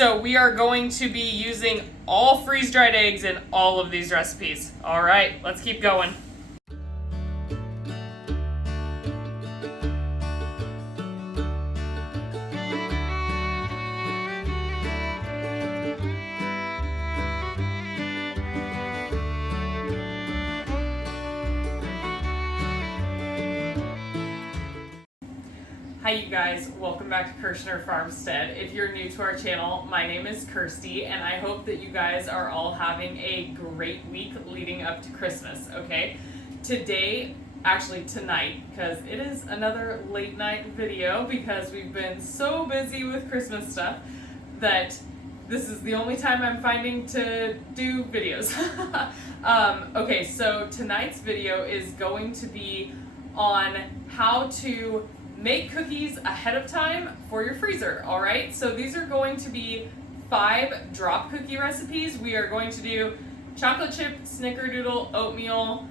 So we are going to be using all freeze-dried eggs in all of these recipes. All right, let's keep going. Hi you guys, welcome back to Kirshner Farmstead. If you're new to our channel, my name is Kirsty and I hope that you guys are all having a great week leading up to Christmas, okay? Today, actually tonight, because it is another late night video because we've been so busy with Christmas stuff that this is the only time I'm finding to do videos. Okay, so tonight's video is going to be on how to make cookies ahead of time for your freezer, all right? So these are going to be 5 drop cookie recipes. We are going to do chocolate chip, snickerdoodle, oatmeal,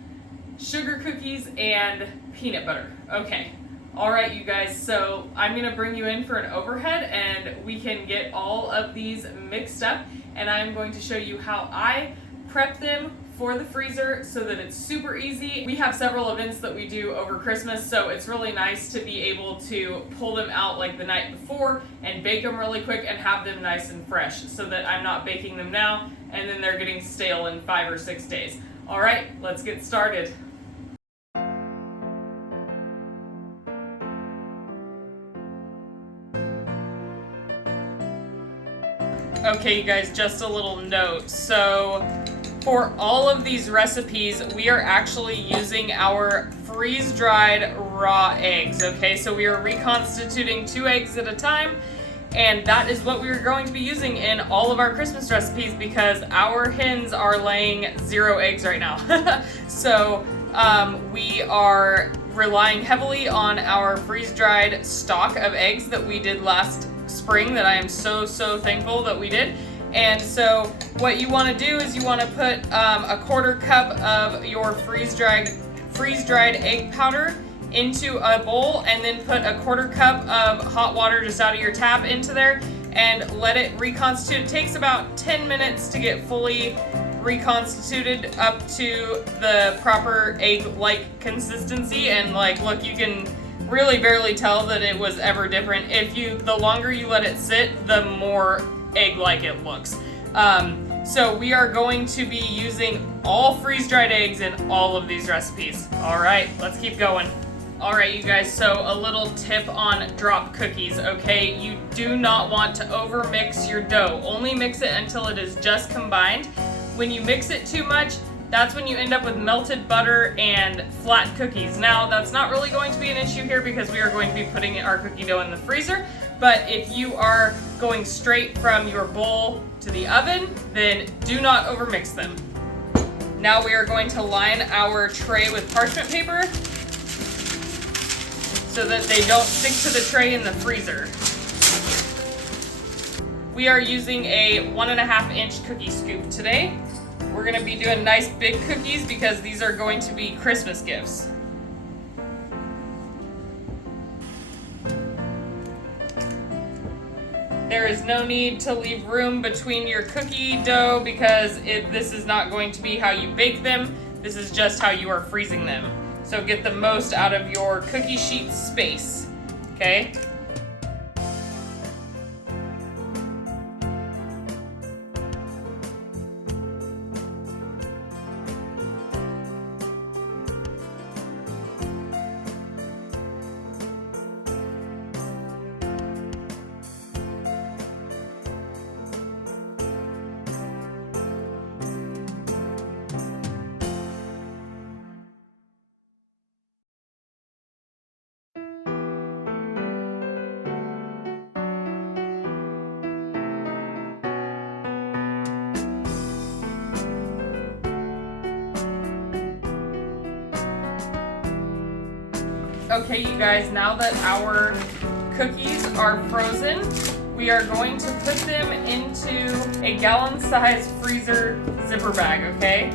sugar cookies, and peanut butter. Okay, all right, you guys, so I'm gonna bring you in for an overhead and we can get all of these mixed up and I'm going to show you how I prep them for the freezer so that it's super easy. We have several events that we do over Christmas, so it's really nice to be able to pull them out like the night before and bake them really quick and have them nice and fresh so that I'm not baking them now and then they're getting stale in 5 or 6 days. All right, let's get started. Okay, you guys, just a little note. So for all of these recipes, we are actually using our freeze-dried raw eggs, okay? So we are reconstituting 2 eggs at a time, and that is what we are going to be using in all of our Christmas recipes because our hens are laying 0 eggs right now. So we are relying heavily on our freeze-dried stock of eggs that we did last spring that I am so thankful that we did. And so what you want to do is you want to put a 1/4 cup of your freeze-dried egg powder into a bowl and then put a 1/4 cup of hot water just out of your tap into there and let it reconstitute. It takes about 10 minutes to get fully reconstituted up to the proper egg-like consistency. And like, look, you can really barely tell that it was ever different. The longer you let it sit, the more egg-like it looks. So we are going to be using all freeze-dried eggs in all of these recipes. All right, let's keep going. All right, you guys, so a little tip on drop cookies, okay? You do not want to overmix your dough. Only mix it until it is just combined. When you mix it too much, that's when you end up with melted butter and flat cookies. Now, that's not really going to be an issue here because we are going to be putting our cookie dough in the freezer. But if you are going straight from your bowl to the oven, then do not overmix them. Now we are going to line our tray with parchment paper so that they don't stick to the tray in the freezer. We are using a 1.5 inch cookie scoop today. We're gonna be doing nice big cookies because these are going to be Christmas gifts. There is no need to leave room between your cookie dough because this is not going to be how you bake them. This is just how you are freezing them. So get the most out of your cookie sheet space, okay? Okay, you guys, now that our cookies are frozen, we are going to put them into a gallon-sized freezer zipper bag, okay?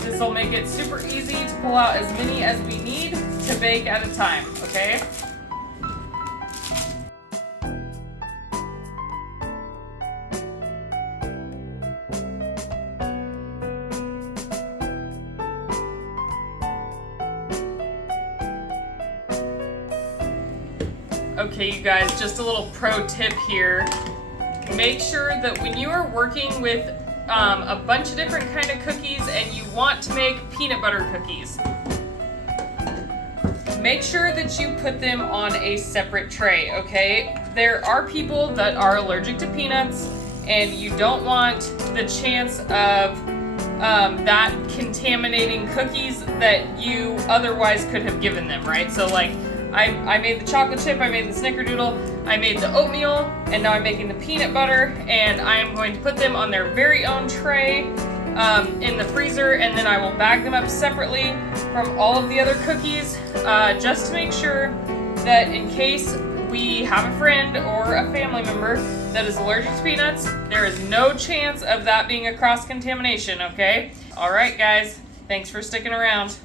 This will make it super easy to pull out as many as we need to bake at a time, okay? Okay, you guys, just a little pro tip here. Make sure that when you are working with a bunch of different kind of cookies and you want to make peanut butter cookies, make sure that you put them on a separate tray, okay? There are people that are allergic to peanuts, and you don't want the chance of that contaminating cookies that you otherwise could have given them, right? So like, I made the chocolate chip, I made the snickerdoodle, I made the oatmeal, and now I'm making the peanut butter, and I am going to put them on their very own tray in the freezer, and then I will bag them up separately from all of the other cookies, just to make sure that in case we have a friend or a family member that is allergic to peanuts, there is no chance of that being a cross-contamination, okay? All right, guys, thanks for sticking around.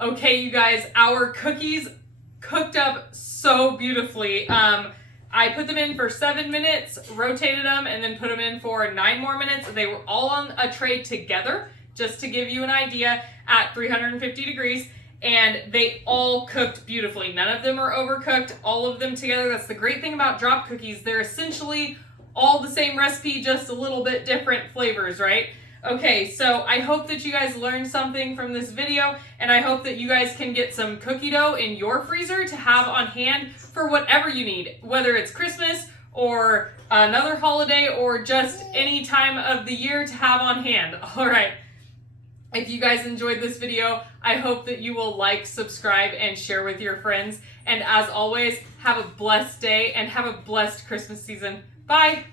Okay, you guys, our cookies cooked up so beautifully. I put them in for 7 minutes, rotated them, and then put them in for 9 more minutes. They were all on a tray together, just to give you an idea, at 350 degrees, and they all cooked beautifully. None of them are overcooked, all of them together. That's the great thing about drop cookies. They're essentially all the same recipe, just a little bit different flavors, right? Okay, so I hope that you guys learned something from this video, and I hope that you guys can get some cookie dough in your freezer to have on hand for whatever you need, whether it's Christmas or another holiday or just any time of the year to have on hand. All right, if you guys enjoyed this video, I hope that you will like, subscribe, and share with your friends. And as always, have a blessed day and have a blessed Christmas season. Bye!